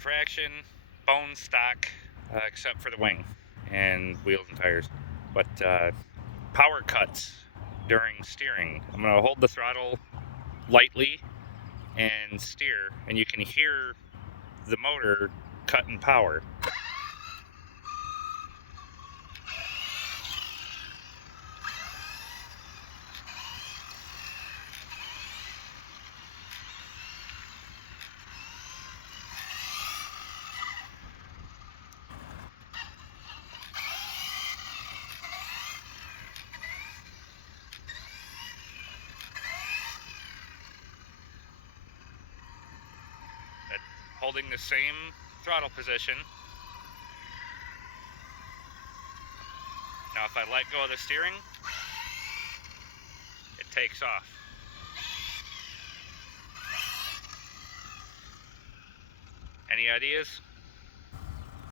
Infraction, bone stock, except for the wing and wheels and tires. But power cuts during steering. I'm going to hold the throttle lightly and steer, and you can hear the motor cutting power. Holding the same throttle position. Now if I let go of the steering, it takes off. Any ideas?